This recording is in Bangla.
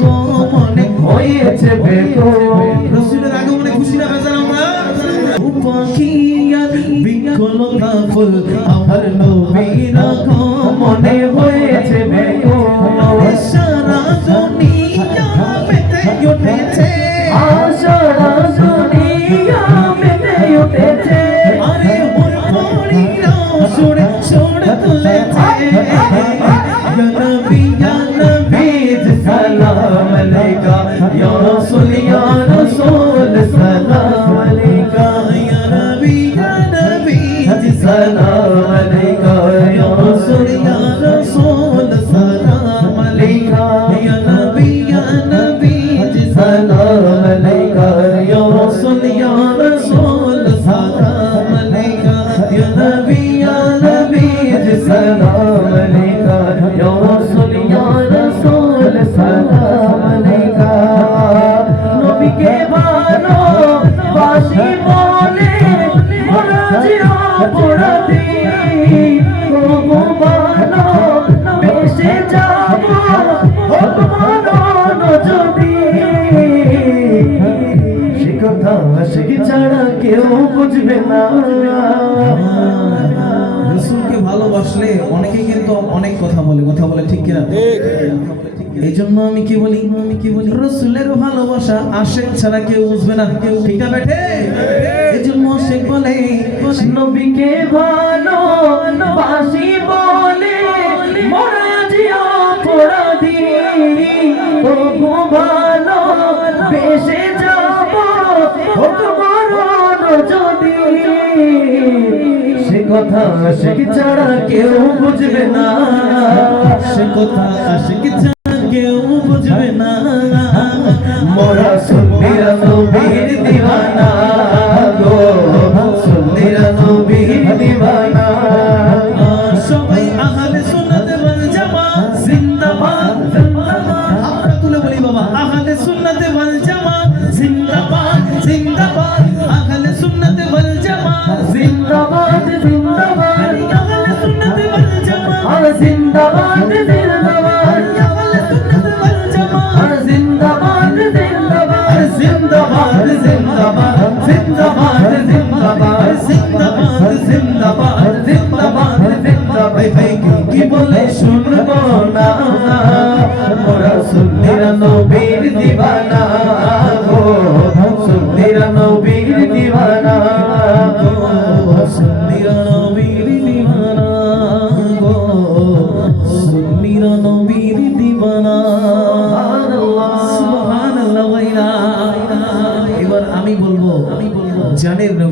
গো মনে হয়েছে বেকুব রসুলের আগমনে খুশি না বেজার আমরা? বিকলতা ফুল আমার নবীর মনে হয়েছে বেকুব সারা দুনিয়া পেতে উঠেছে। আশারা দুনিয়া মেতে উঠেছে। আরে মোর মরিরা সুরে সুরে তুলেছে। नबी या नबी सलाम अलैका या रसूल या रसूल सलाम अलैका नबी के बानो वासी কেউ বুঝবে না। রসুলকে ভালোবাসলে অনেকে কিন্তু অনেক কথা বলে কথা বলে ঠিক কিনা? এই জন্য আমি কি বলি? আমি কি বলি? রসুলের ভালোবাসা আশেক ছাড়া কেউ বুঝবে না। কেউ ঠিক না বেঠে? এই জন্য শেখ বলে নবীকে ভালো বাসি বলে মোরা যে অপরাধী। তবু ভালো সে কথা আশিক ছাড়া কেউ বুঝবে না। সে কথা আশিক ছাড়া কেউ বুঝবে না। মোরা সুন্দিরা নবীর দিওয়ানা। জিন্দাবাদ জিন্দাবাদ জিন্দাবাদ জিন্দাবাদ জিন্দাবাদ জিন্দাবাদ জিন্দাবাদ জিন্দাবাদ জিন্দাবাদ জিন্দাবাদ জিন্দাবাদ জিন্দাবাদ ভাই কি বলে শুনব না মোরা সুন্দিরা নবীর দিওয়ানা গো সুন্দিরা Heyecanı evren